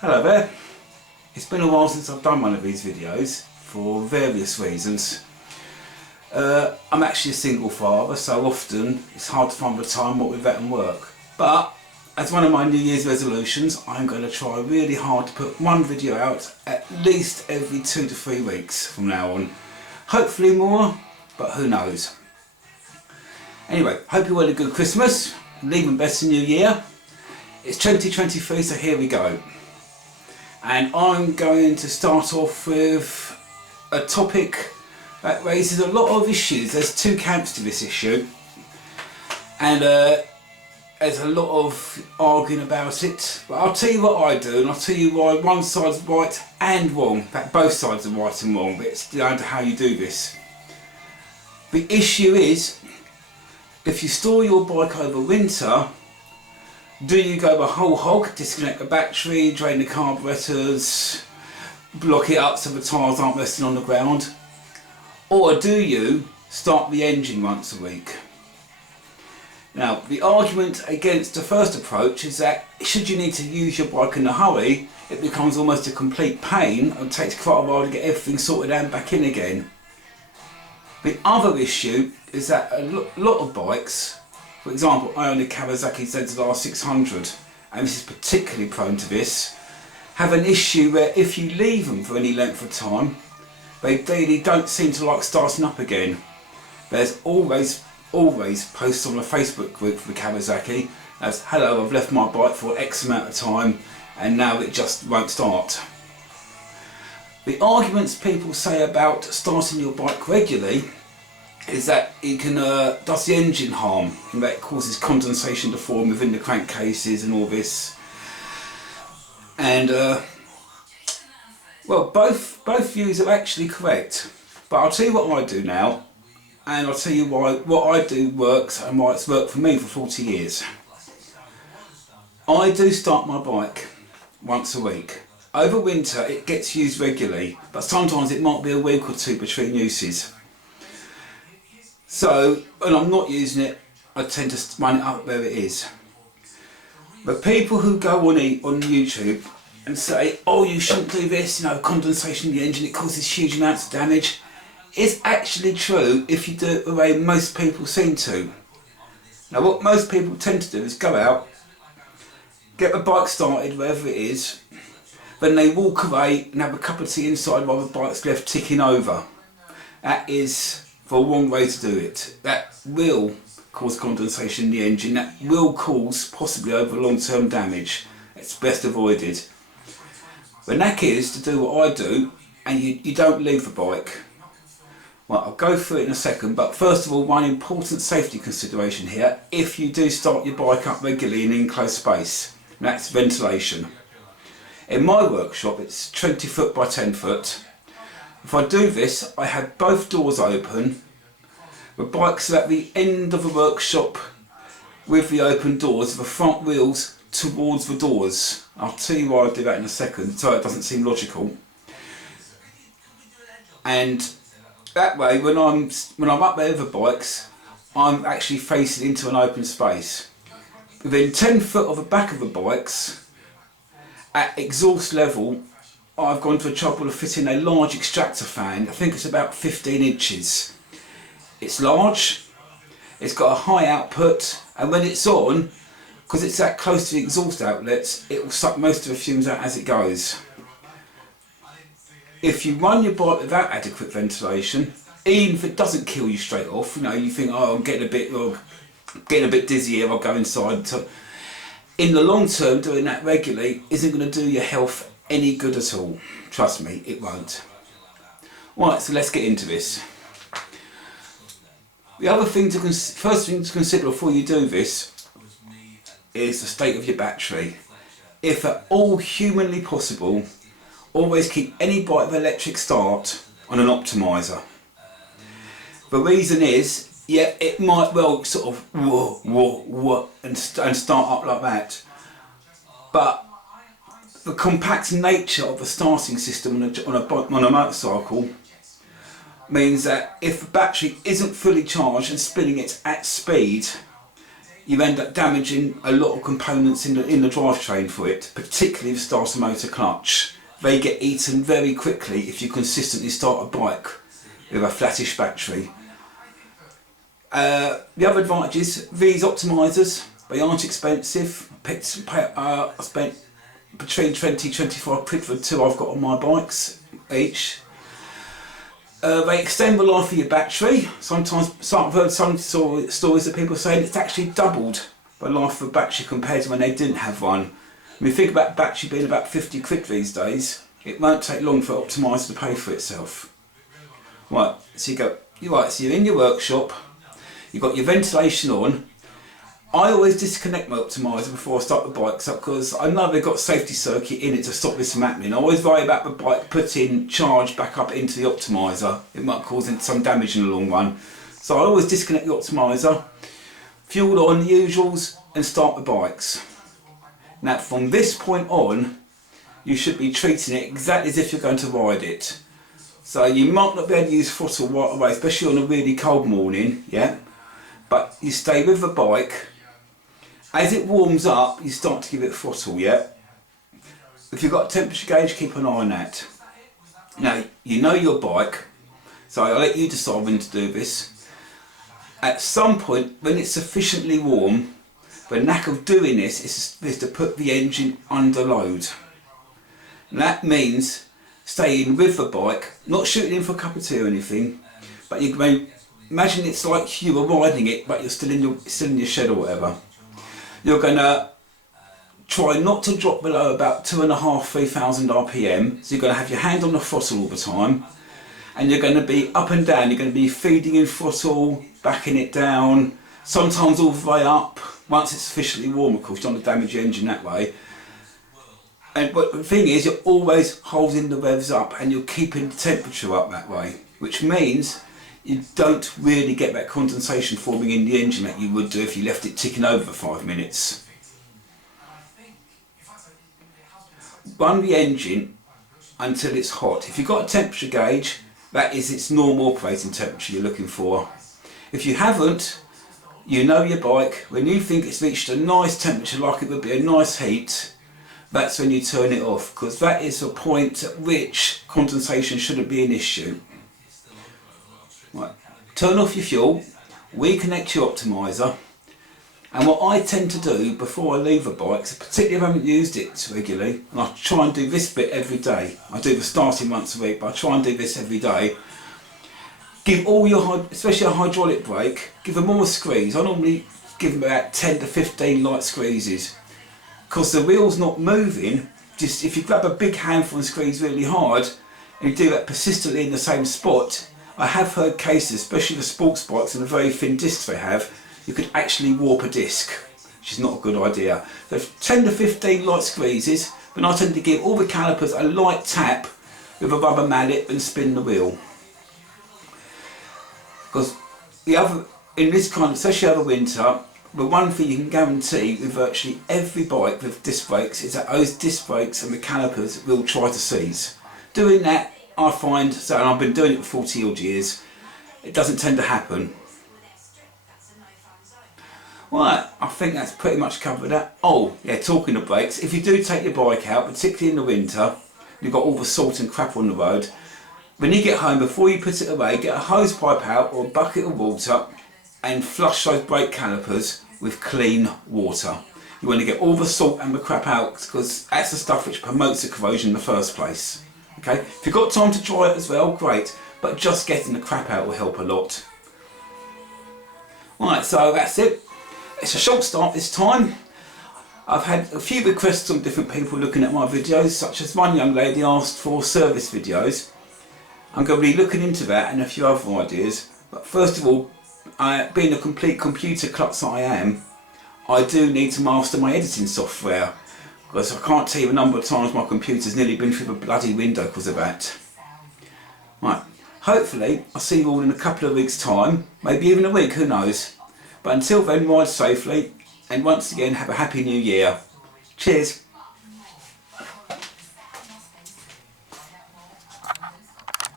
Hello there. It's been a while since I've done one of these videos for various reasons. I'm actually a single father, so often it's hard to find the time what with that and work. But as one of my New Year's resolutions, I'm going to try really hard to put one video out at least every 2 to 3 weeks from now on. Hopefully more, but who knows. Anyway, hope you had a good Christmas and even better New Year. It's 2023, so here we go. And I'm going to start off with a topic that raises a lot of issues. There's two camps to this issue, and there's a lot of arguing about it. But I'll tell you what I do, and I'll tell you why one side's right and wrong. In fact, both sides are right and wrong, but it's down to how you do this. The issue is, if you store your bike over winter, do you go the whole hog, disconnect the battery, drain the carburetors, block it up so the tyres aren't resting on the ground? Or do you start the engine once a week? Now, the argument against the first approach is that should you need to use your bike in a hurry, it becomes almost a complete pain and takes quite a while to get everything sorted out and back in again. The other issue is that a lot of bikes, for example, I own a Kawasaki ZR 600, and this is particularly prone to this, have an issue where if you leave them for any length of time, they really don't seem to like starting up again. There's always posts on the Facebook group for the Kawasaki as, hello, I've left my bike for X amount of time and now it just won't start. The arguments people say about starting your bike regularly is that it can does the engine harm, and that it causes condensation to form within the crankcases and all this. And well, both views are actually correct. But I'll tell you what I do now, and I'll tell you why what I do works and why it's worked for me for 40 years. I do start my bike once a week. Over winter it gets used regularly, but sometimes it might be a week or two between uses. So, when I'm not using it, I tend to run it up where it is. But people who go on YouTube and say, oh, you shouldn't do this, condensation in the engine, it causes huge amounts of damage, is actually true if you do it the way most people seem to. Now, what most people tend to do is go out, get the bike started wherever it is, then they walk away and have a cup of tea inside while the bike's left ticking over. That is the wrong way to do it. That will cause condensation in the engine, that will cause possibly over long-term damage. It's best avoided. The knack is to do what I do, and you don't leave the bike. Well, I'll go through it in a second, but first of all, one important safety consideration here, if you do start your bike up regularly in an enclosed space, and that's ventilation. In my workshop it's 20 foot by 10 foot. If I do this, I have both doors open. The bike's at the end of the workshop with the open doors, the front wheels towards the doors. I'll tell you why I do that in a second, so it doesn't seem logical. And that way, when I'm up there with the bikes, I'm actually facing into an open space. Within 10 foot of the back of the bikes, at exhaust level, I've gone to the trouble of fitting a large extractor fan. I think it's about 15 inches. It's large, it's got a high output, and when it's on, because it's that close to the exhaust outlets, it will suck most of the fumes out as it goes. If you run your bike without adequate ventilation, even if it doesn't kill you straight off, you think, oh, I'm getting a bit dizzy here, I'll go inside. So, in the long term, doing that regularly isn't going to do your health any good at all. Trust me, it won't. Right, so let's get into this. The other thing first thing to consider before you do this is the state of your battery. If at all humanly possible, always keep any bike with electric start on an optimizer. The reason is, yeah, it might well sort of whoa and start up like that, but the compact nature of the starting system on a motorcycle means that if the battery isn't fully charged and spinning it at speed, you end up damaging a lot of components in the drivetrain for it, particularly the starter motor clutch. They get eaten very quickly if you consistently start a bike with a flattish battery. The other advantages, these optimizers, they aren't expensive. I spent between 20-25 quid for the two I've got on my bikes each. They extend the life of your battery. Sometimes I've heard some stories of people saying it's actually doubled the life of the battery compared to when they didn't have one. When you think about battery being about 50 quid these days, it won't take long for Optimizer to pay for itself. Right, so you're in your workshop, you've got your ventilation on. I always disconnect my Optimizer before I start the bikes up because I know they've got a safety circuit in it to stop this from happening. I always worry about the bike putting charge back up into the Optimizer. It might cause some damage in the long run. So I always disconnect the Optimizer, fuel on the usuals and start the bikes. Now from this point on, you should be treating it exactly as if you're going to ride it. So you might not be able to use throttle right away, especially on a really cold morning, yeah? But you stay with the bike. As it warms up, you start to give it throttle, yeah? If you've got a temperature gauge, keep an eye on that. Now, you know your bike, so I'll let you decide when to do this. At some point, when it's sufficiently warm, the knack of doing this is to put the engine under load. And that means staying with the bike, not shooting in for a cup of tea or anything, but you can imagine it's like you were riding it, but you're still in your shed or whatever. You're going to try not to drop below about 2,500-3,000 RPM, so you're going to have your hand on the throttle all the time, and you're going to be up and down. You're going to be feeding in throttle, backing it down, sometimes all the way up. Once it's sufficiently warm, of course, you don't want to damage your engine that way. But the thing is, you're always holding the revs up and you're keeping the temperature up that way, which means you don't really get that condensation forming in the engine that you would do if you left it ticking over for 5 minutes. Run the engine until it's hot. If you've got a temperature gauge, that is its normal operating temperature you're looking for. If you haven't, you know your bike, when you think it's reached a nice temperature, like it would be a nice heat, that's when you turn it off, because that is a point at which condensation shouldn't be an issue. Right. Turn off your fuel, reconnect your Optimizer, and what I tend to do before I leave a bike, particularly if I haven't used it regularly, and I try and do this bit every day. I do the starting once a week, but I try and do this every day. Give all your, especially a hydraulic brake, give them all a squeeze. I normally give them about 10 to 15 light squeezes. Because the wheel's not moving, just if you grab a big handful and squeeze really hard, and you do that persistently in the same spot, I have heard cases, especially the sports bikes and the very thin discs they have, you could actually warp a disc, which is not a good idea. So 10 to 15 light squeezes, then I tend to give all the calipers a light tap with a rubber mallet and spin the wheel. Because in this kind of, especially over winter, the one thing you can guarantee with virtually every bike with disc brakes is that those disc brakes and the calipers will try to seize. Doing that, I find, so and I've been doing it for 40 odd years, it doesn't tend to happen. Right, I think that's pretty much covered that. Oh yeah, talking of brakes, if you do take your bike out, particularly in the winter, you've got all the salt and crap on the road, when you get home, before you put it away, get a hose pipe out or a bucket of water and flush those brake calipers with clean water. You want to get all the salt and the crap out because that's the stuff which promotes the corrosion in the first place. Okay, if you've got time to dry it as well, great, but just getting the crap out will help a lot. Right, so that's it. It's a short start this time. I've had a few requests from different people looking at my videos, such as one young lady asked for service videos. I'm going to be looking into that and a few other ideas, but first of all, being a complete computer klutz I am, I do need to master my editing software, because I can't tell you the number of times my computer's nearly been through the bloody window because of that. Right, hopefully I'll see you all in a couple of weeks' time, maybe even a week, who knows. But until then, ride safely, and once again have a happy new year. Cheers.